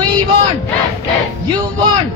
We want justice. You want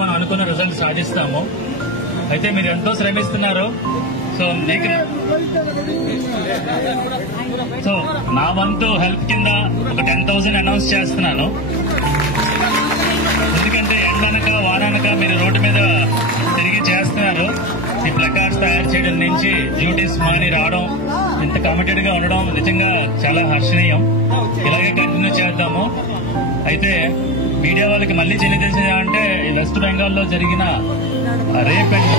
మనం అనుకున్న result సాధిస్తాము. అయితే మీరు ఎంతో శ్రమిస్తున్నారు. సో నా వంతు హెల్ప్ కింద ఒక 10,000 అనౌన్స్ చేస్తున్నాను. ఎందుకంటే ఎండనక వాననక మీరు రోడ్డు మీద తిరిగి చేస్తున్నారు. ఈ ప్లకార్డ్స్ తయారు చేయడం నుంచి డ్యూటీస్ మాని రావడం, ఇంత కమిటెడ్ గా ఉండడం నిజంగా చాలా హర్షణీయం. ఇలాగే కంటిన్యూ చేద్దాము. అయితే మీడియా వాళ్ళకి మళ్ళీ తెలిసిందంటే వెస్ట్ బెంగాల్లో జరిగిన రేప్ అండ్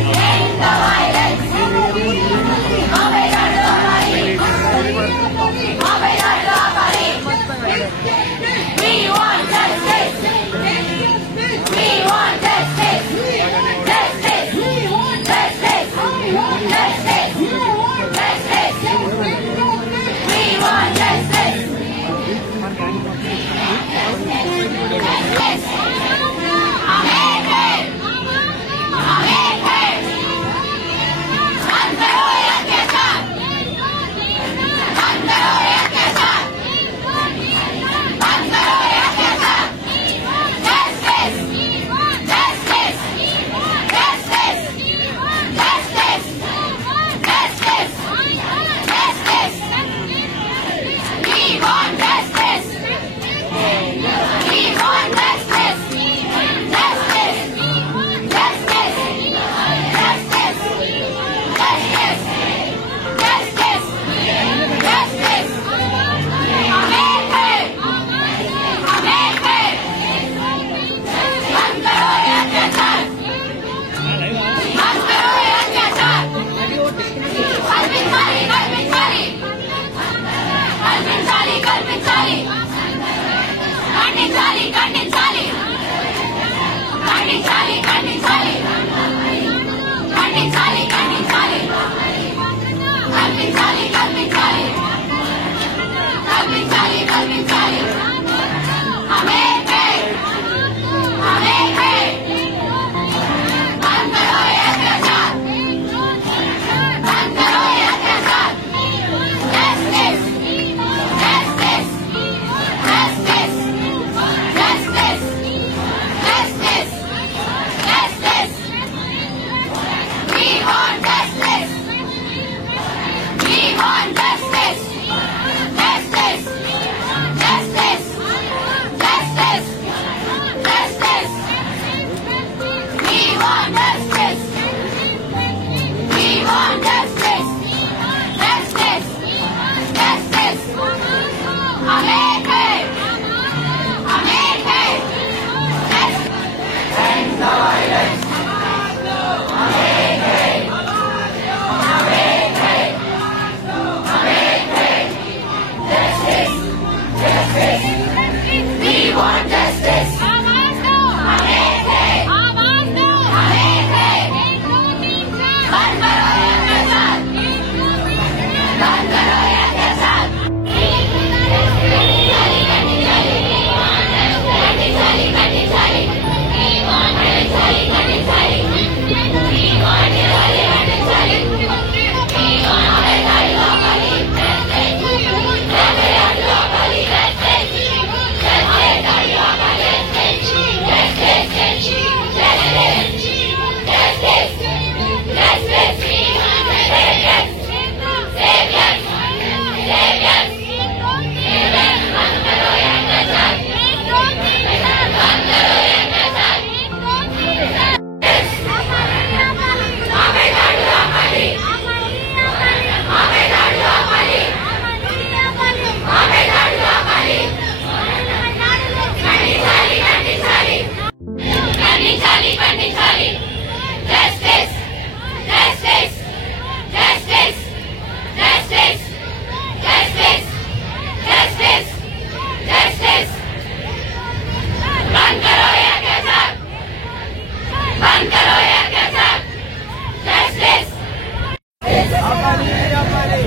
ఆపాలి ఆపాలి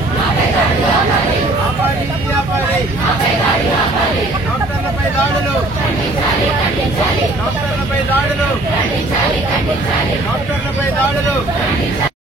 ఆపాలి ఆపాలి డాక్టర్లపై దాడులు డాక్టర్లపై దాడులు డాక్టర్లపై దాడులు